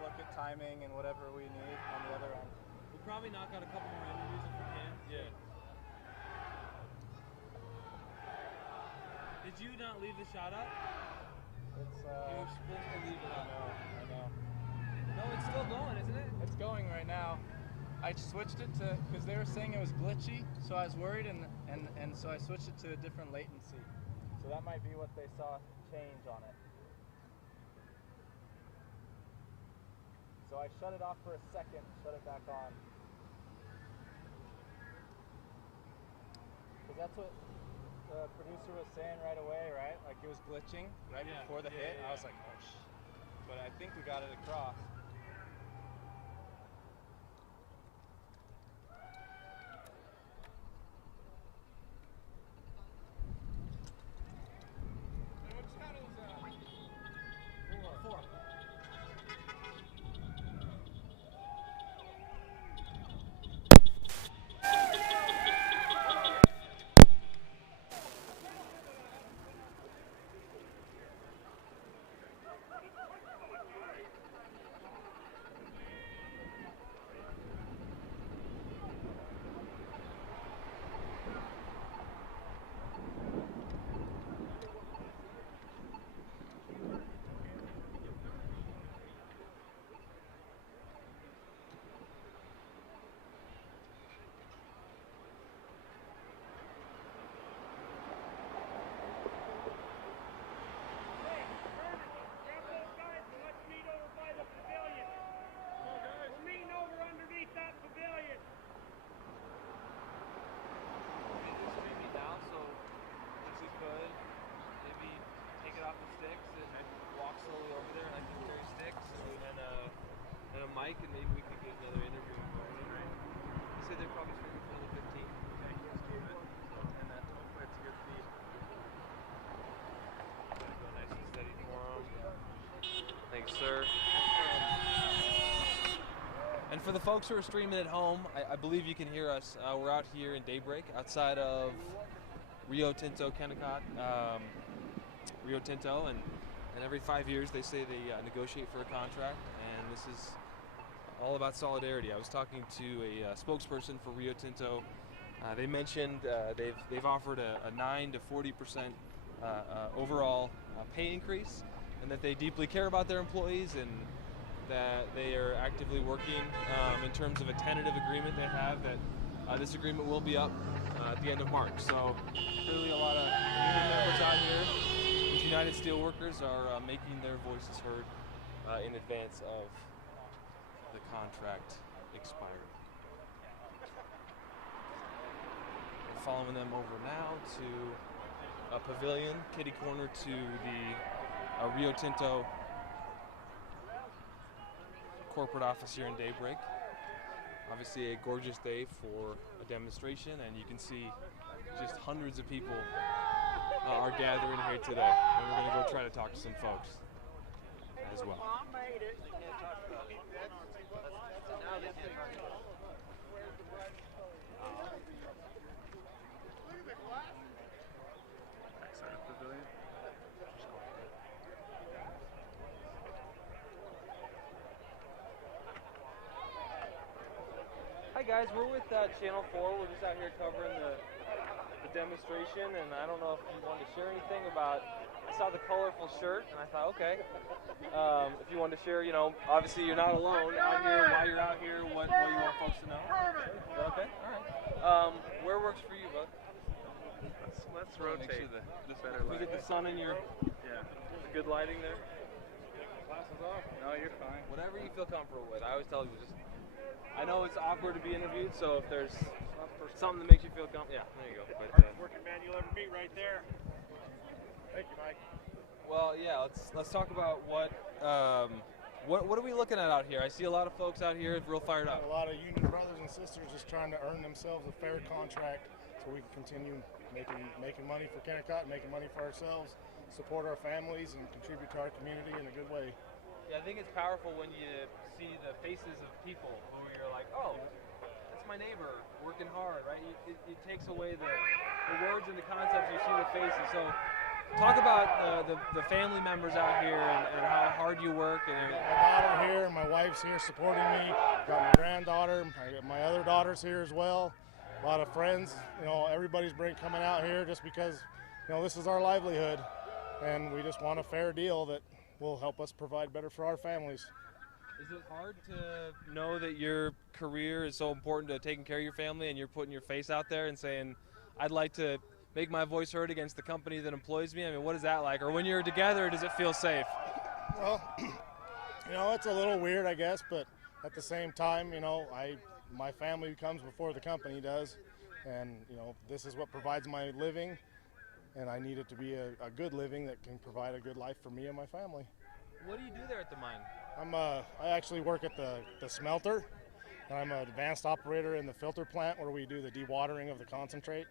look at timing and whatever we need on the other end. We'll probably knock out a couple more interviews if we can. Yeah. Did you not leave the shot up? It's You were supposed to leave it I up. know. No, it's still going, isn't it? It's going right now. I switched it to, because they were saying it was glitchy, so I was worried, and so I switched it to a different latency. So that might be what they saw change on it. So I shut it off for a second, shut it back on. Because that's what the producer was saying right away, right? Like it was glitching right before the hit. I was like, oh shit. But I think we got it across. Four. Mic and maybe we could get another interview going, right? You said they're probably streaming for another 15. Okay, let's do it. And that hopefully it's a good feed. Go nice and steady for them. Thanks, sir. And for the folks who are streaming at home, I believe you can hear us. We're out here in Daybreak, outside of Rio Tinto, Kennecott. Rio Tinto, and every 5 years they say they negotiate for a contract, and this is all about solidarity. I was talking to a spokesperson for Rio Tinto. They mentioned they've offered a 9 to 40% overall pay increase, and that they deeply care about their employees, and that they are actively working in terms of a tentative agreement they have, that this agreement will be up at the end of March. So clearly a lot of union members out here with United Steelworkers are making their voices heard in advance of the contract expiring. We're following them over now to a pavilion, kitty corner to the Rio Tinto corporate office here in Daybreak. Obviously a gorgeous day for a demonstration, and you can see just hundreds of people are gathering here today. And we're going to go try to talk to some folks as well. Hi guys, we're with Channel 4. We're just out here covering the demonstration, and I don't know if you wanted to share anything about. I saw the colorful shirt, and I thought, okay, if you wanted to share, you know, obviously you're not alone out here. While you're out here, what you want folks to know? Okay, all right. Where works for you, bud? Let's rotate. Sure the better we light. get the sun in your. Yeah. The good lighting there. Glasses off? No, you're fine. Whatever you feel comfortable with. I always tell you, just. I know it's awkward to be interviewed, so if there's something that makes you feel comfortable, yeah, there you go. But, working man you'll ever meet right there. Thank you, Mike. Well, yeah, let's talk about what are we looking at out here? I see a lot of folks out here real fired up. A lot of union brothers and sisters just trying to earn themselves a fair contract so we can continue making money for Kennecott, making money for ourselves, support our families, and contribute to our community in a good way. Yeah, I think it's powerful when you see the faces of people who you're like, oh, that's my neighbor working hard, right? It takes away the words and the concepts. You see the faces. So talk about the family members out here and how hard do you work? And I got my daughter here, my wife's here supporting me. Got my granddaughter, my other daughter's here as well. A lot of friends, everybody's coming out here just because, this is our livelihood, and we just want a fair deal that will help us provide better for our families. Is it hard to know that your career is so important to taking care of your family, and you're putting your face out there and saying, I'd like to make my voice heard against the company that employs me? I mean, what is that like? Or when you're together, does it feel safe? Well, it's a little weird, I guess, but at the same time, my family comes before the company does, and this is what provides my living, and I need it to be a good living that can provide a good life for me and my family. What do you do there at the mine? I actually work at the smelter, and I'm an advanced operator in the filter plant where we do the dewatering of the concentrate.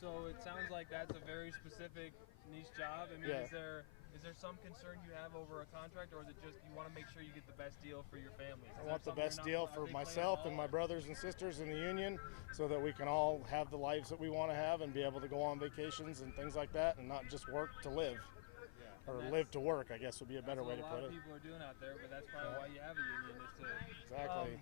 So it sounds like that's a very specific niche job. I mean, Yeah. Is there some concern you have over a contract, or is it just you want to make sure you get the best deal for your families? I want the best deal for myself and my brothers and sisters in the union, so that we can all have the lives that we want to have and be able to go on vacations and things like that, and not just work to live. Or live to work, I guess would be a better way to put it. That's what a lot of people are doing out there, but that's probably why you have a union, is to... Exactly.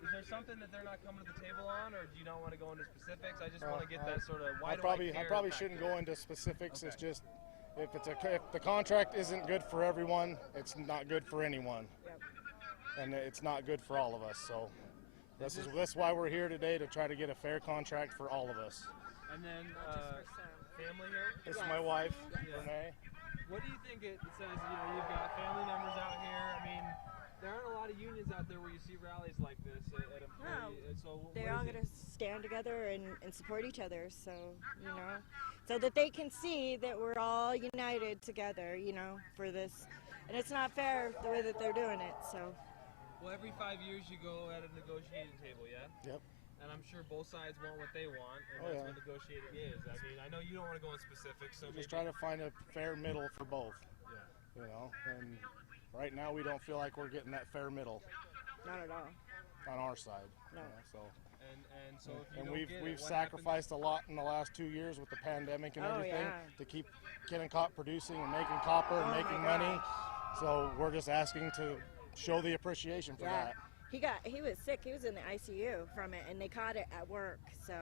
Is there something that they're not coming to the table on, or do you not want to go into specifics? I just want to get that sort of... I probably shouldn't go into specifics. Okay. It's just, if the contract isn't good for everyone, it's not good for anyone. Yep. And it's not good for all of us, so this is why we're here today, to try to get a fair contract for all of us. And then, family here? This is my wife, Renee. What do you think it says? You've got family members out here. I mean, there aren't a lot of unions out there where you see rallies like this at employee. So they're all going to stand together and support each other. So, so that they can see that we're all united together, for this. And it's not fair the way that they're doing it. So. Well, every 5 years you go at a negotiating table, yeah? Yep. And I'm sure both sides want what they want, and that's what negotiating is. I mean, I know you don't want to go in specifics, so just try to find a fair middle for both. Yeah. And right now we don't feel like we're getting that fair middle. Not at all. On our side. No. So. And so if you and don't we've sacrificed a lot in the last 2 years with the pandemic and everything to keep Kennecott producing and making copper and making money. So we're just asking to show the appreciation for that. He was sick. He was in the ICU from it, and they caught it at work. So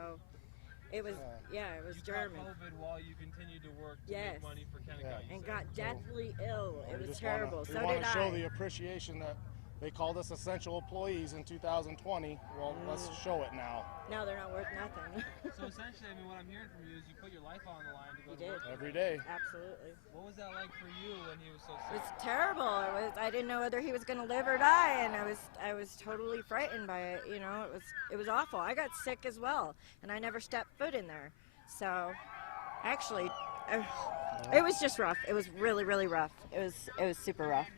it was, it was German. You caught COVID while you continued to work to make money for Kennecott. And got deathly ill. It was terrible. We want to show the appreciation that they called us essential employees in 2020. Well, let's show it now. Now they're not worth nothing. So essentially, I mean, what I'm hearing from you is you put your life on the line to go to work every day. Absolutely. What was that like for you when he was so sick? It was terrible. I didn't know whether he was going to live or die, and I was totally frightened by it. It was awful. I got sick as well, and I never stepped foot in there. So, actually, it was just rough. It was really, really rough. It was super rough.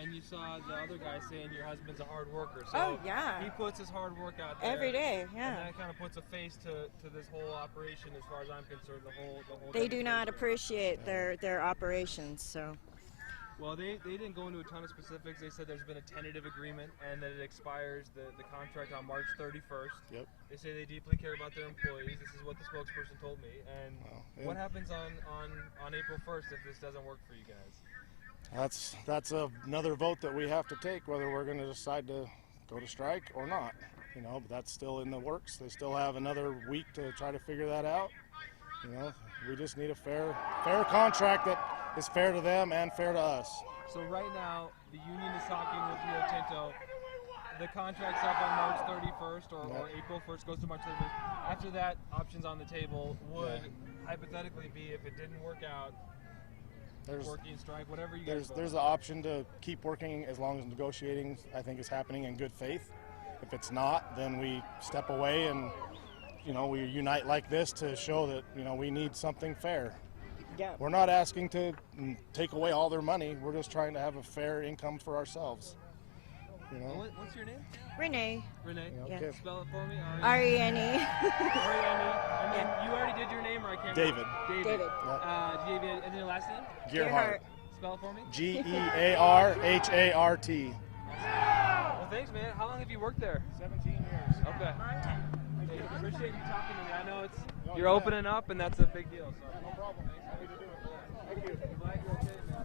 And you saw the other guy saying your husband's a hard worker. So he puts his hard work out there every day. Yeah. And that kind of puts a face to this whole operation, as far as I'm concerned. The whole. They do not appreciate their operations. So. Well, they didn't go into a ton of specifics. They said there's been a tentative agreement and that it expires the contract on March 31st. Yep. They say they deeply care about their employees. This is what the spokesperson told me. And what happens on April 1st if this doesn't work for you guys? That's another vote that we have to take, whether we're going to decide to go to strike or not. But that's still in the works. They still have another week to try to figure that out. We just need a fair contract that is fair to them and fair to us. So right now, the union is talking with Rio Tinto. The contract's up on March 31st or April 1st, goes to March 31st. After that, options on the table would hypothetically be, if it didn't work out, working strike, whatever you guys there's the option to keep working as long as negotiating, I think, is happening in good faith. If it's not, then we step away and we unite like this to show that we need something fair. Yeah. We're not asking to take away all their money. We're just trying to have a fair income for ourselves. What's your name? Renee. Renee? Yeah. Spell it for me. R-E-N-E. R-E-N-E. And then you already did your name, or I can't David. David. David. And then your last name? Gearhart. Spell it for me. Gearhart. Well, thanks, man. How long have you worked there? 17 years. Okay. Hey, appreciate you talking to me. I know you're opening up, and that's a big deal. So. No problem. Happy to do it. Thank you. Glad you're okay, man.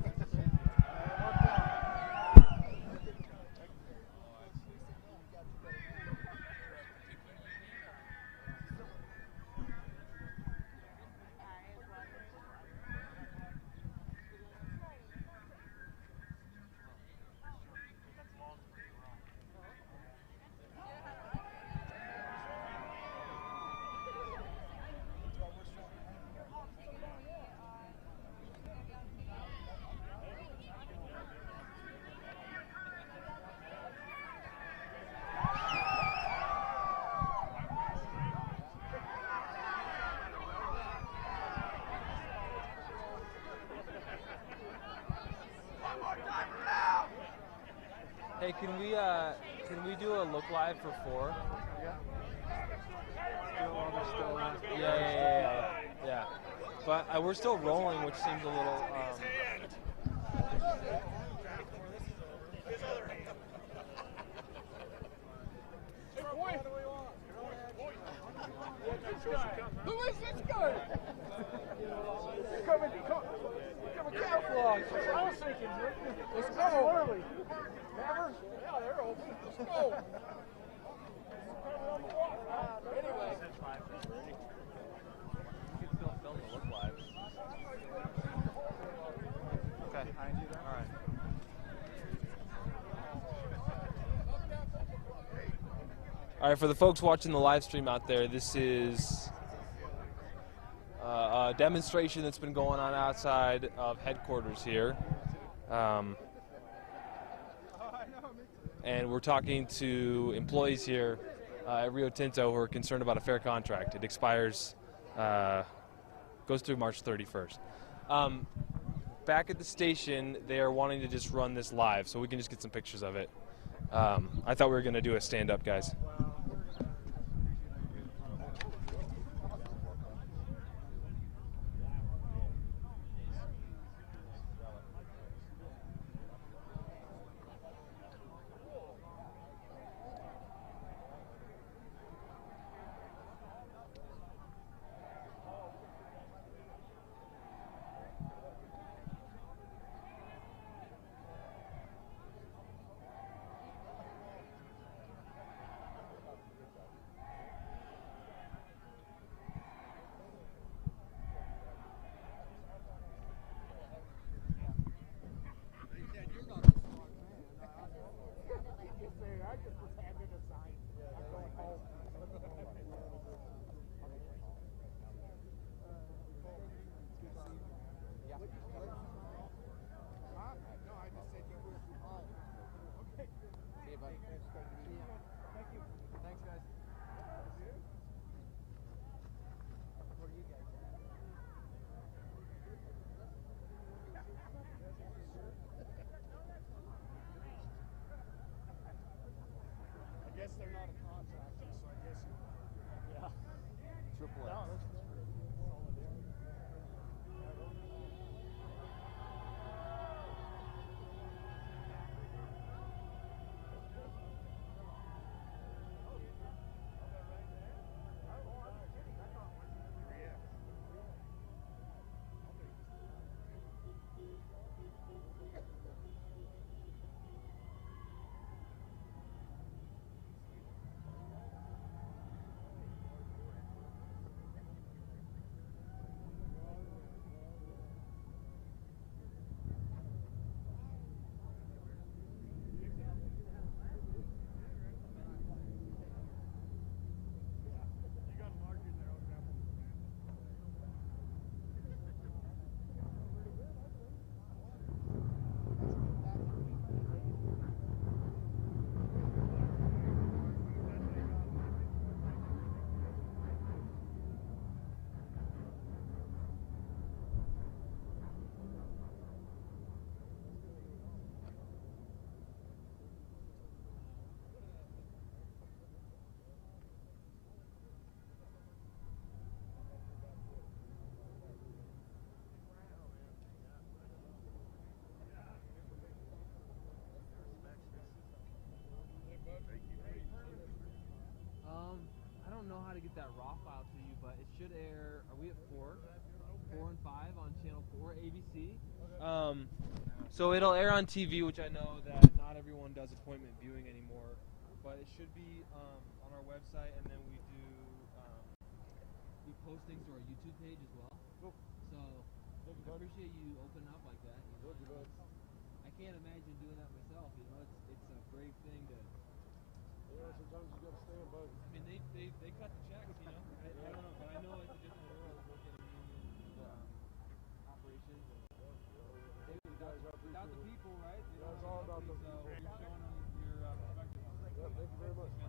Hey, can we do a look live for 4? Yeah. But we're still rolling, which seems a little. Who is this guy? Come camouflage. I was thinking, let's go early. Never? Yeah, they're open. Let's go. Anyway. You can still film the look live. Okay. All right. All right, for the folks watching the live stream out there, this is a demonstration that's been going on outside of headquarters here. And we're talking to employees here at Rio Tinto who are concerned about a fair contract. It expires, goes through March 31st. Back at the station, they are wanting to just run this live, so we can just get some pictures of it. I thought we were going to do a stand-up, guys. I don't know how to get that raw file to you, but it should air. Are we at 4 and 5 on channel 4 ABC? So it'll air on TV, which I know that not everyone does appointment viewing anymore, but it should be on our website, and then we post things to our YouTube page as well. Cool. So I appreciate you opening up like that. You know, I can't imagine doing that myself. You know, it's a great thing to. Yeah, sometimes you gotta stand by. I mean, they cut the checks, you know. I don't know, but I know it's a different world working in union operations. Without the people, right? It's all about the people. So you're showing them your perspective on it. Yeah, thank you very much.